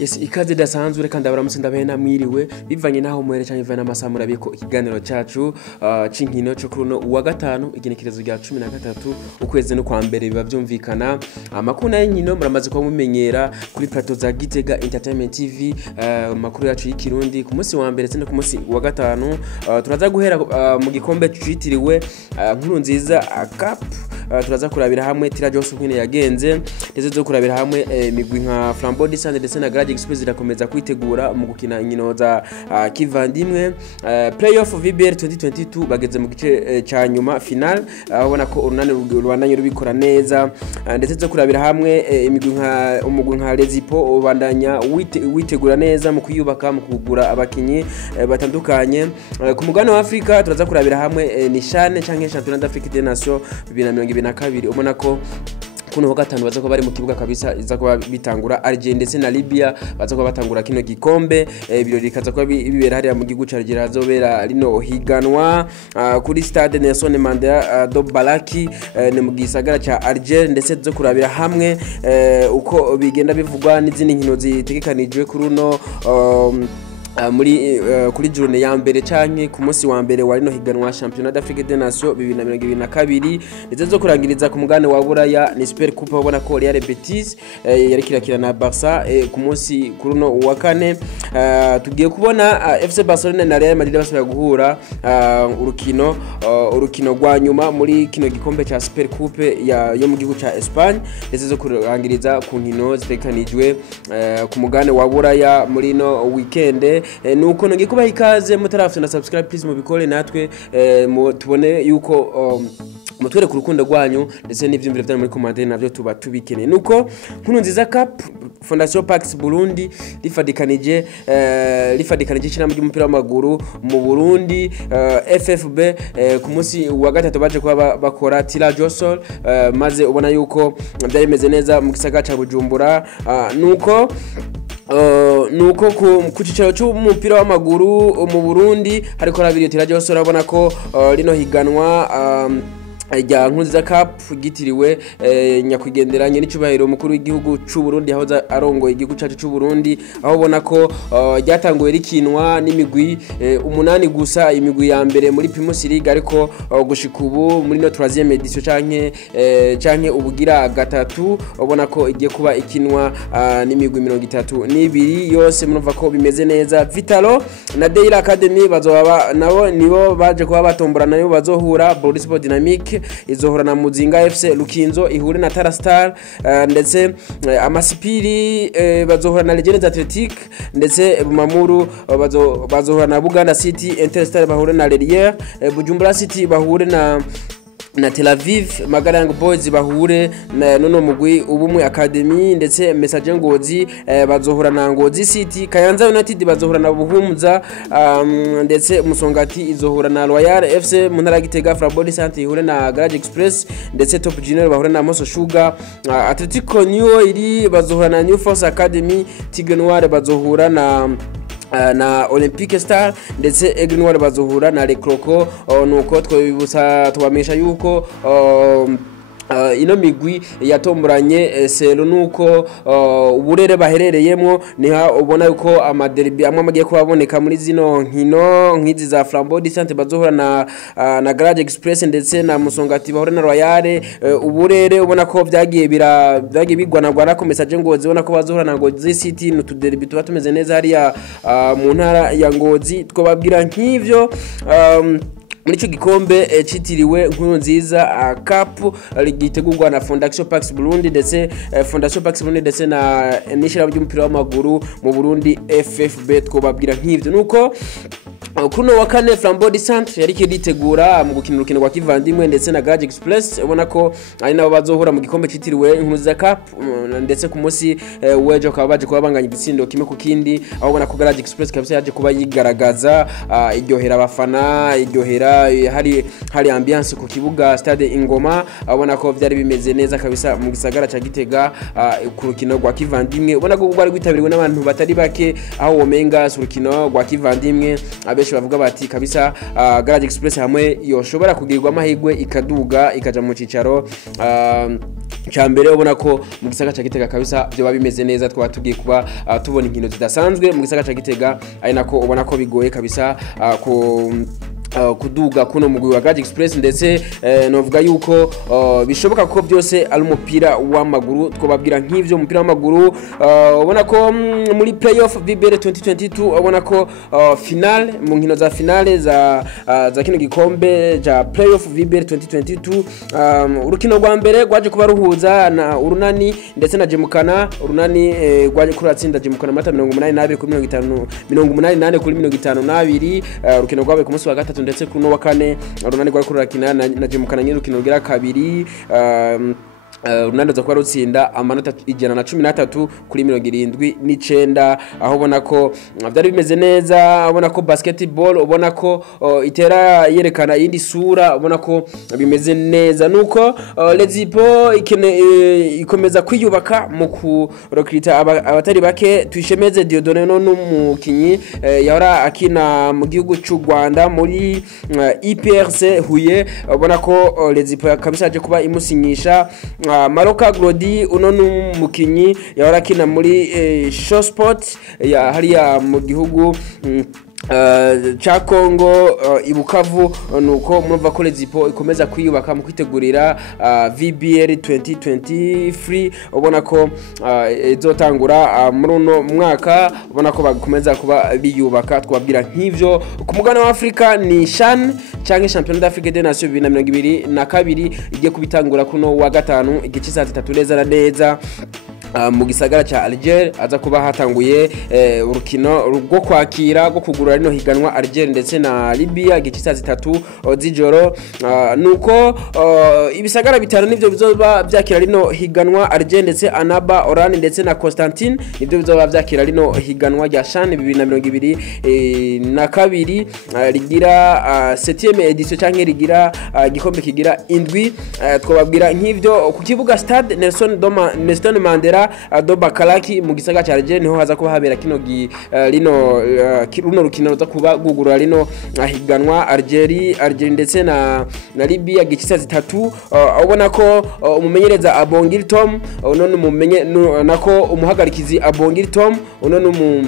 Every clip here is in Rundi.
Yes, ikaze dasanzwe kandi abaramutse ndabena mwiriwe bivanye naho muhere cyane bivanye n'amasaha murabiko ikiganiro cyacu cinkino cyo kuruno uwa gatanu igenekerezo rya 13 ukwezi no kwa mbere biba byumvikana amakuru y'inkino muramaze ko mumenyera kuri plateau za Gitega Entertainment TV makuru yacu y'ikirundi ku munsi wa mbere cyane ku munsi wa gatanu turaza guhera mu gikombe citiriwe nkuru nziza cup turaza kurabira hamwe Tirajos kwine yagenze ndetse zo kurabira hamwe migwi nka Flambeau Descente ndetse na Garage Express irakomeza kwitegura mu gukina inkino za kivandimwe playoff VBL 2022 bageze mu gice ca nyuma final abona ko urunane rwandanye rubikora neza ndetse zo kurabira hamwe umugwi nka Lezipo ubandanya witegura neza mu kuyubaka mu kugura abakinyi batandukanye ku mugabane wa Afrika turaza kurabira hamwe nishane canke Championnat d'Afrique des Nations 2022 ubona ko kuno ho gatanu baza ko bari mu kibuga kabisa iza ko bitangura Algeria ndetse na Libya baza ko batangura kino gikombe birori kaza ko bibera hariya mu gihugu cyargira azobera rino higanwa kuri Stade Nelson Mandela do Balaki ne mu gisagara ca Algeria ndetse zo kurabira hamwe uko bigenda bivugwa n'izindi nkino zitegekanijwe kuri uno kuri journée ya mbere canke ku munsi wa mbere wa rino higanwa Championnat d'Afrique des Nations 2022 ndetse zo kurangiriza ku mugane wa Buraya ni Super Coupe ubona ko Real Betis yari kirakira na Barca ku munsi kuruno wa kane tugiye kubona FC Barcelona na Real Madrid basubira guhura urukino rwa nyuma muri kino gikombe ca Super Coupe yo mu gihugu ca Espagne ndetse zo kurangiriza ku nkino zitekanijwe ku mugane wa Buraya muri no weekend nuko ngiye kubaha ikaze mutarafite na subscribe please mubikore natwe tubone yuko mutwere ku rukundo rwanyu ndetse n'ivyumvire byanyu muri commentaire navyo tuba tubikeneye nuko nkuru nziza cup Fondation Pax Burundi rifadikanije cyane ry'umupira w'amaguru mu Burundi FFB ku munsi wa gatatu baje kuba bakora Tirajos maze ubona yuko byari bimeze neza mu gisagara ca Bujumbura nuko ku cicaro cy'umupira w'amaguru mu Burundi hariko rabiri Tirajos urabona ko rino higanwa rya Nkunziza Cup gitiriwe nyakwigenderanye n'icubahiro mukuru w'igihugu c'u Burundi aho arongoye igihugu cyacu c'u Burundi aho ubona ko ryatanguye rikinwa n'imigwi 8 gusa imigwi ya mbere muri Primus League ariko gushika ubu muri no 3e edition canke ubugira gatatu ubona ko igiye kuba ikinwa n'imigwi 32 yose murumva ko bimeze neza Vitalo na Deira Academy bazoba nabo nibo baje kuba batomborana nibo bazohura Boris Sport Dynamic izohora na Muzinga FC Lukinzo ihure na Tara Star ndetse Amasipiri bazohora na Legends Athletic ndetse Bumamuru bazohora na Buganda City Interstar bahure na Lelier Bujumbura City bahure na Tel Aviv Magarang Boys bahure nono mugwi ubumwe Academy ndetse Message Ngozi bazohora na Ngozi City Kayanza United bazohora na Buhumuza ndetse Musongati izohora na Royal FC Muntara Gitega Flambeau Descente ihure na Garage Express ndetse Top Junior bahura na Moso Sugar Atletico New iri bazohora na New Force Academy Tigre Noir bazohura na Olympique Star ndetse Aigle Noir bazohura na Le Croco nuko twibutsa tubamesha yuko ino migwi yatomboranye selo nuko uburere baherereyemo niha ubona yuko amaderby amwe amagiye kubaboneka muri zino nkino nkizi za Flambeau Descente bazohura na Garage Express ndetse na Musongati bahura na Royal uburere ubona ko byagiye bigwanagwana ko Message Ngozi ubona ko bazohura na Ngozi City n'utuderby tuba tumeze neza hariya mu ntara ya Ngozi twababwira nk'ivyo muri cyo gikombe citiriwe nkuru nziza cup gitegurwa na Fondation Pax Burundi ndetse Fondation Pax Burundi ndetse na nishira by'umupira w'amaguru mu Burundi FFB twobabwira nk'ivyo nuko kuno wa kane Flambeau Descente yari kiditegura mu gukina urukino rwa kivandimwe ndetse na Garage Express ubona ko ari nabo bazohura mu gikombe citiriwe Nkunziza Cup ndetse ku munsi wejo kaba baje kuba banganya igitsindo kimwe ku kindi aho ubona ko Garage Express kabisa yaje kuba yigaragaza iryohera abafana iryohera hari ambiance ku kibuga Stade Ingoma abona ko byari bimeze neza kabisa mu gisagara ca Gitega ku rukino rwa kivandimwe ubona ko bwari gwitabiriwe n'abantu batari bake aho womenga urukino rwa kivandimwe abeshi bavuga bati kabisa Garage Express hamwe yoshobora kugirirwa amahigwe ikaduga ikaja mu cicaro cyambere ubona ko mu gisagara ca Gitega kabisa byo babimeze neza twatugiye kuba tubona inkino zidasanzwe mu gisagara ca Gitega ari nako ubona ko bigoye kabisa ku kuduga kuno mugwi wa Garage Express ndetse novuga yuko bishoboka ko byose ari umupira w'amaguru twababwira nk'ivyo umupira w'amaguru ubona ko muri playoff VBL 2022 ubona ko final mu nkino za finale za kino gikombe ja playoff VBL 2022 urukino rwa mbere rwaje kuba ruhuza na Urunani ndetse na Jemukana Urunani rwaje kuratsinda Jemukana mata 82 kuri 58 kuri 52 urukino rwabaye ku munsi wa gatatu ndetse kuno wa kane Urunani rwari kurakina na Jemukana nyirukino rugira kabiri Urunani za kwa rutsinda amanota 113 kuri 79 aho ubona ko byari bimeze neza ubona ko basketball ubona ko itera yerekana indi sura ubona ko bimeze neza nuko Lezipo ikomeza kwiyubaka mu kurokrita abatari bake Tuyishemeze Dieudonné n'umukinyi yahora akina mu gihugu cy'u Rwanda muri IPRC Huye ubona ko Lezipo kabisa aje kuba imusinyisha Maroka Glody uno n'umukinyi yahorakina muri Show Sport ya hariya mu gihugu cha Kongo ibukavu nuko murumva ko Lezipo ikomeza kwiyubaka mu kwitegurira VBL 2023 ubona ko izotangura muri uno mwaka ubona ko bakomeza kuba biyubaka twabwira nk'ivyo ku mugabane wa Afrika ni CHAN canke Championnat d'Afrique des Nations 2022 igiye kubitangura kuno wa gatanu igice saa 3 neza na neza mu gisagara cha Alger aza kuba hatanguye urukino rwo kwakira rwo kugura rino higanwa Alger ndetse na Libya gicisa 3 z'ijoro nuko ibisagara bitano nivyo bizoba byakira rino higanwa Alger ndetse Annaba Oran ndetse na Constantine nivyo bizoba byakira rino higanwa rya CHAN 2022 rigira 7e edition canke rigira gikombe kigira indwi twababwira nk'ivyo ku kibuga Stade Nelson Mandela do Bakalaki mu gisagara cha Alger niho haza kuba habera kino runo rukino ruza kuba gugura rino higanwa Algeria ndetse na Libya gicisa 3 ubona ko umumenyereza Abongil Tom none umumenye nako umuhagarikizi Abongil Tom none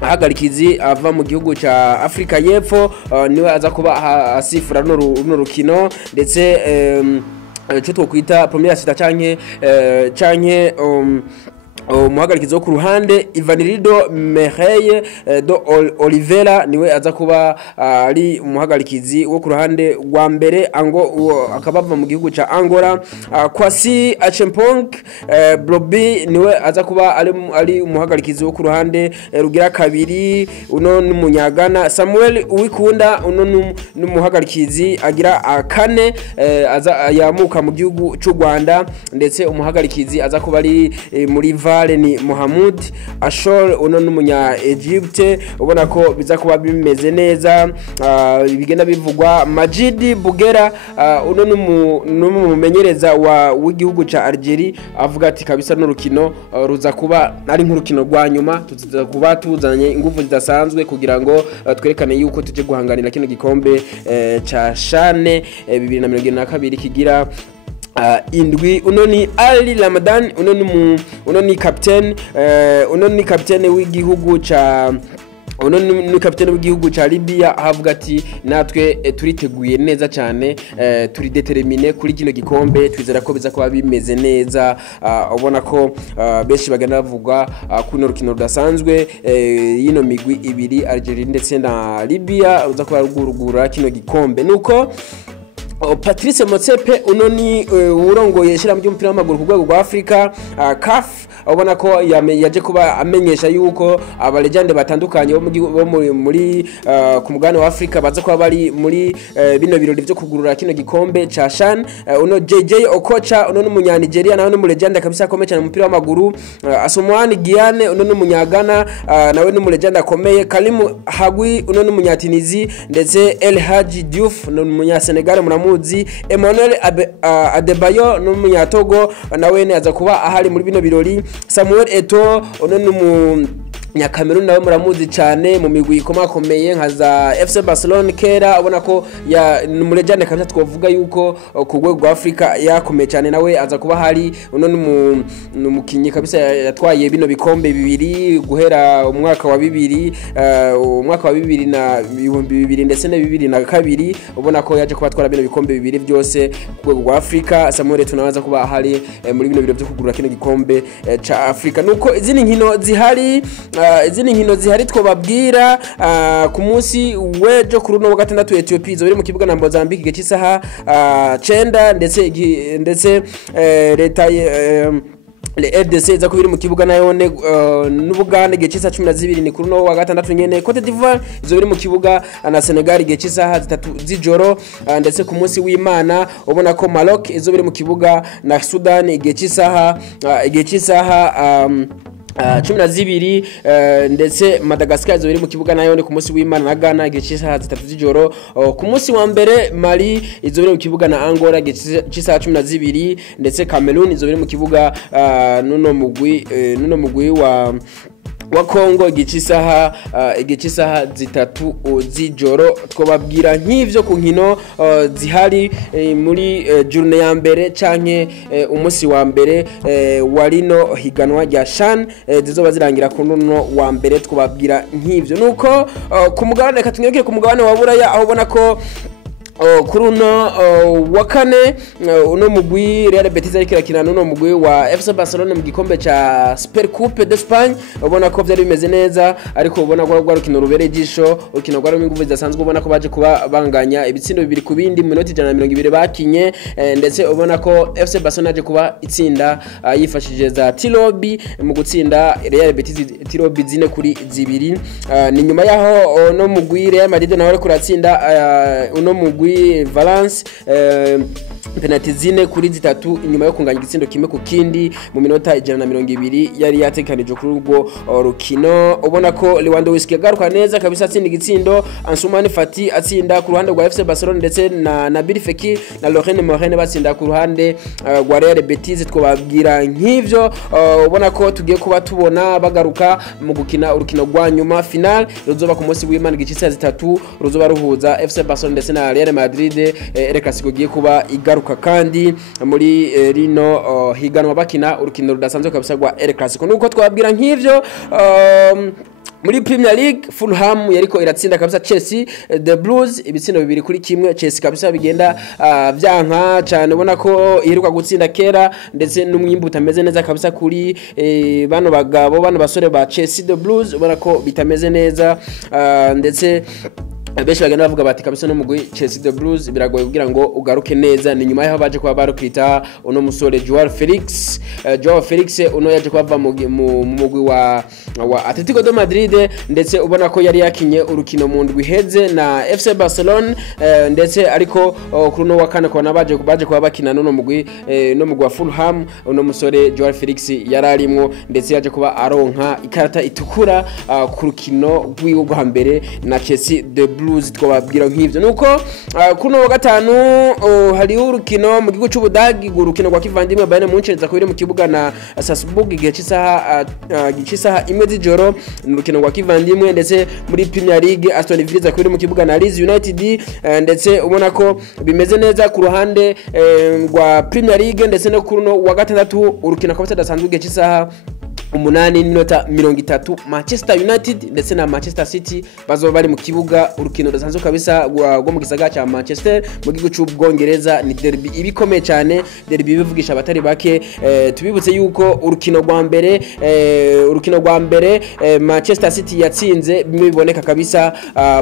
ahagarikizi ava mu gihugu cha Afrika y'Epfo niwe aza kuba asifura runo rukino ndetse cyo twokwita première sita canke umuhagarikizi wo ku ruhande Ivanildo Mereye do Oliveira niwe aza kuba ari umuhagarikizi wo ku ruhande rwa mbere akabava mu gihugu ca Angola Kwasi Achempong Blobi niwe aza kuba ari umuhagarikizi wo ku ruhande rugira kabiri uno n'umunyagana Samuel Uwikunda uno n'umuhagarikizi agira kane aza yamuka mu gihugu cy'u Rwanda ndetse umuhagarikizi aza kuba ari muri ni Mohamed Ashol uno n'umunya Egypte ubona ko biza kuba bimeze neza bigenda bivugwa Majidi Bugera uno n'umumenyereza w'igihugu ca Algeria avuga ati kabisa n'urukino ruza kuba ari nk'urukino rwa nyuma tuza kuba tuzanye ingufu zidasanzwe kugira ngo twerekane yuko tuje guhanganira kino gikombe ca CHAN 2022 kigira indwi uno ni Ali Ramadan uno ni captain w'igihugu ca ni kapiteni w'igihugu ca Libya havuga ati natwe turiteguye neza cyane turi determine kuri kino gikombe twizera ko biza kuba bimeze neza ubona ko benshi bagana bavuga kuno rukino rudasanzwe yino migwi ibiri Algeria ndetse na Libya uza kuba rugurugura kino gikombe nuko Patrice Motsepe uno ni urongoye shira mu by'umupira w'amaguru ku rwego rwa Afrika CAF ubona ko yaje kuba amenyesha yuko abalegende batandukanye bo muri ku mugabane wa Afrika baza kuba bari muri bino birori byo kugurura kino gikombe ca CHAN uno JJ Okocha uno n'umunya Nigeria nawe n'umulegende kabisa akomeye cyane mu mupira w'amaguru Asomani Giane uno n'umunyagana nawe n'umulegende akomeye Kalimu Hagui uno n'umunya Tunisie ndetse El Hadji Diouf n'umunya Senegal muzi Emmanuel Adebayo n'umunya Togo nawe ne aza kuba ahari muri bino birori Samuel Eto'o Nyakameruni nawe muramuzi cyane mu migwi ikomakomeye nka za FC Barcelona kera ubona ko ya murejane kabisa twovuga yuko ku rwego rwa Afrika yakomeye cyane nawe aza kuba hari uno n'umukinyi kabisa yatwaye bino bikombe bibiri guhera umwaka wa 2000 na 2000 ndetse na 2002 ubona ko yaje kubatwara bino bikombe bibiri byose ku rwego rwa Afrika. Samuel tunabaza kuba hari muri bino biro byo kugurura kino gikombe ca Afrika nuko izindi nkino zihari izindi nkino zihari twobabwira ku munsi wejo kuri no wa gatandatu Ethiopia izobiri mu kibuga na Mozambique gice isaha 9 ndetse leta le RDC za kubiri mu kibuga nayone n'Ubugande gice isaha 12 ni kuri no wa gatandatu nyene. Cote d'Ivoire izobiri mu kibuga na Senegal gice isaha 3 z'ijoro ndetse ku munsi w'Imana ubona ko Maroc izobiri mu kibuga na Sudan gice isaha 12 ndetse Madagascar izobiri mu kibuga nayo ni ku munsi w'Imana na Ghana gice isaha 3 z'ijoro. Ku munsi wa mbere Mali izobiri mu kibuga na Angola gice isaha 12 ndetse Cameroon izobiri mu kibuga nuno mugwi wa Kongo gice isaha 3 z'ijoro. Twobabwira nk'ivyo ku nkino zihari muri journée ya mbere canke umunsi wa mbere warino higanwa rya CHAN zizoba zirangira ku nuno wa mbere. Twobabwira nk'ivyo nuko ku mugabane katunyoke ku mugabane wa Buraya aho ubona ko kuri uno wa kane uno mugwi Real Betis ariko irakina n'uno mugwi wa FC Barcelona mu gikombe ca Super Coupe d'Espagne ubona ko byari bimeze neza ariko ubona ko rwarukino rubere ijisho urukino rwari mu nguvu zidasanzwe ubona ko baje kuba banganya ibitsindo bibiri ku bindi mu minota 120 bakinye ndetse ubona ko FC Barcelona aje kuba itsinda yifashije za Tilobi mu gutsinda Real Betis Tilobi 4-2 ni nyuma yaho no mugwi Real Madrid nawe kuratsinda uno mugwi Valence penalty 4-3 inyuma yo kunganya igitsindo kimwe ku kindi mu minota 120 yari yatekanije kuri urwo rukino. Ubona ko Lewandowski agaruka neza kabisa atsinda igitsindo, Ansu Fati atsinda ku ruhande rwa FC Barcelona ndetse na Nabil Fekir na Lorraine Morene batsinda ku ruhande rwa Real Betis. Twobabwira nk'ivyo ubona ko tugiye kuba tubona bagaruka mu gukina urukino rwa nyuma final ruzoba ku munsi w'Imana gice 3 ruzoba ruhuza FC Barcelona ndetse na Real Madrid. El Clasico giye kuba igaruka kandi muri rino higanwa bakina urukino rudasanzwe kabisa rwa El Clasico. Nuko twabwira nk'ivyo muri Premier League Fulham yariko iratsinda kabisa Chelsea the Blues ibitsindo 2-1. Chelsea kabisa bigenda byanka cyane ubona ko iheruka gutsinda kera ndetse n'umwimbu utameze neza kabisa kuri bano bagabo bano basore ba Chelsea the Blues ubona ko bitameze neza ndetse benshi bagenda bavuga bati kabisa no mugwi Chelsea the Blues biragoye kugira ngo ugaruke neza. Ni nyuma yaho baje kuba barukita uno musore Joao Felix uno yaje kuva mu mugwi wa Atletico de Madrid ndetse ubona ko yari yakinye urukino mu ndwi heze na FC Barcelona ndetse ariko kuri no wakana ko nabaje kuba bakina no mugwi wa Fulham uno musore Joao Felix yararimo ndetse yaje kuba aronka ikarata itukura ku rukino rw'iwo rwa mbere na Chelsea the Blues. Twababwira nk'ivyo nuko kuno wa gatanu hari urukino mu gihugu cy'Ubudagi urukino rwa kivandimwe Bayern Munich za kubiri mu kibuga na Salzburg gice isaha 1 z'ijoro urukino rwa kivandimwe. Ndetse muri Premier League Aston Villa za kubiri mu kibuga na Leeds United ndetse ubona ko bimeze neza ku ruhande rwa Premier League ndetse no kuno wa gatandatu urukino kabisa dasanzwe gice isaha 8:30 Manchester United ndetse na Manchester City bazoba bari mu kibuga urukino rusanzwe kabisa rwo mu gisagara cya Manchester mu gihugu cy'Ubwongereza. Ni derby ibikomeye cyane, derby bivugisha abatari bake. Tubibutse yuko urukino rwa mbere Manchester City yatsinze bimwe biboneka kabisa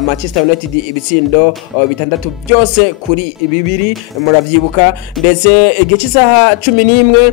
Manchester United ibitsindo 6 byose kuri 2 muravyibuka. Ndetse igice isaha 11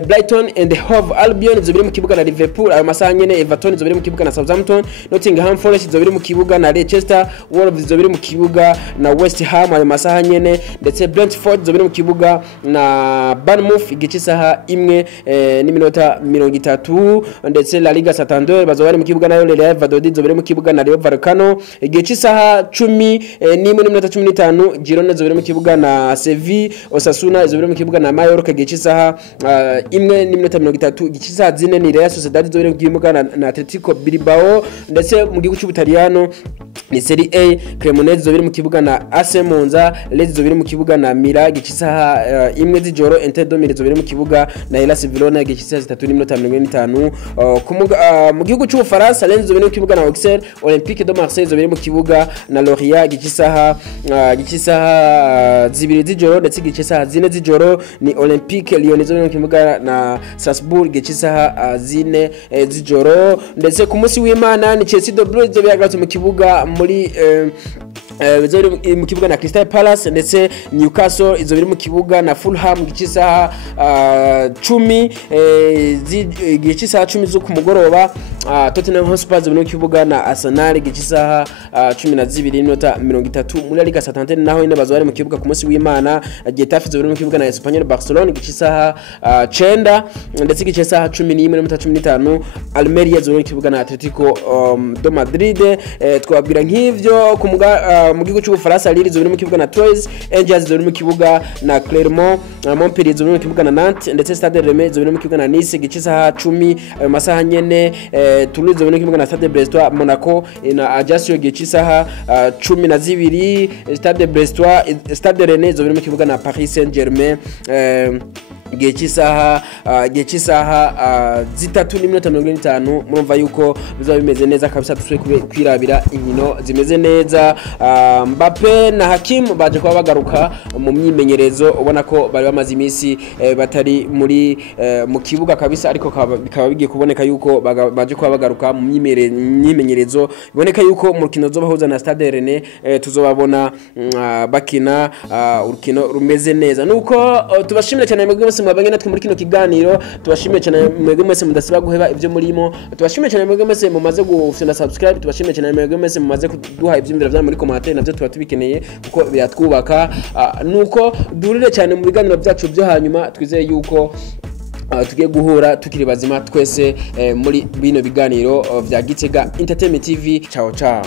Brighton and Hove Albion zobiri mu kibuga na Liverpool ayo masaha nyene. Everton zobiri mu kibuga na Southampton, Nottingham Forest zobiri mu kibuga na Leicester, Wolves zobiri mu kibuga na West Ham ayo masaha nyene. Ndetse Brentford zobiri mu kibuga na Bournemouth igice isaha 1:30. Ndetse La Liga Santander bazobari mu kibuga na Real Valladolid zobiri mu kibuga na Rayo Vallecano igice isaha 10:15. Girona zobiri mu kibuga na Sevilla, Osasuna zobiri mu kibuga na Mallorca igice isaha 1:30. igice isaha 4 ni Real Real Sociedad izobera mu kibuga na Atletico Bilbao, ndetse mu gihugu cy'Ubutaliyano ni Serie A Cremonese izobera mu kibuga na AC Monza, Lecce izobera mu kibuga na Milan gikisaha imwe z'ijoro, Inter de Milan izobera mu kibuga na Hellas Verona gikisaha 3:45. Mu gihugu cy'Ubufaransa Lens izobera mu kibuga na Auxerre, Olympique de Marseille izobera mu kibuga na Lorient gikisaha 2 z'ijoro, ndetse gikisaha 4 z'ijoro ni Olympique Lyon izobera mu kibuga na Strasbourg gikisaha 4 z'ijoro, ndetse ku munsi w'Imana ni Chelsea de Bruyne izobera mu kibuga muri mu kibuga na Crystal Palace, ndetse Newcastle izobera mu kibuga na Fulham gikisaha 10 zo ku mugoroba. Tottenham Hotspur izobera mu kibuga na Arsenal gikisaha 12:30 muri Liga Santander, naho ine bazobara mu kibuga ku munsi w'Imana. Getafe izobera mu kibuga na Espanyol Barcelona gikisaha 9, ndetse gikisaha 11:15 Almeria izobera mu kibuga na Atletico de Madrid. Twabwira nk'ivyo mu gihugu cy'Ubufaransa Lille izobera mu kibuga na Troyes, Angers izobera mu kibuga na Clermont, Montpellier izobera mu kibuga na Nantes, ndetse Stade Rennais izobera mu kibuga na Nice gikisaha 10 ayo masaha nyene. Toulouse izobera mu kibuga na Stade Brestois, Monaco na Ajaccio gikisaha 12. Stade Rennais izobera mu kibuga na Paris Saint-Germain gikisaha 3:45. Murumva yuko bizaba bimeze neza kabisa, tusuye kwirabira inkino zimeze neza. Mbappe na Hakim baje kuba bagaruka mu myimenyerezo, ubona ko bari bamaze iminsi batari muri mu kibuga kabisa, ariko bikaba bigiye kuboneka yuko baje kuba bagaruka mu myimenyerezo. Biboneka yuko mu rukino zobahuza na Stade Rennais tuzobabona bakina urukino rumeze neza. Nuko tubashimira cyane mwebwe mwese mwabanye natwe muri kino kiganiro, tubashimire cyane mwebwe mwese mudasiba guheba ibyo murimo, tubashimire cyane mwebwe mwese mumaze gufuna subscribe, tubashimire cyane mwebwe mwese mumaze kuduha ibyimvira bya muri commentaire, navyo tuba tubikeneye kuko biratwubaka. Nuko durire cyane mu biganiro byacu byo hanyuma, twizeye yuko tugiye guhura tukiri bazima twese muri bino biganiro vya Gitega Entertainment TV. Ciao ciao.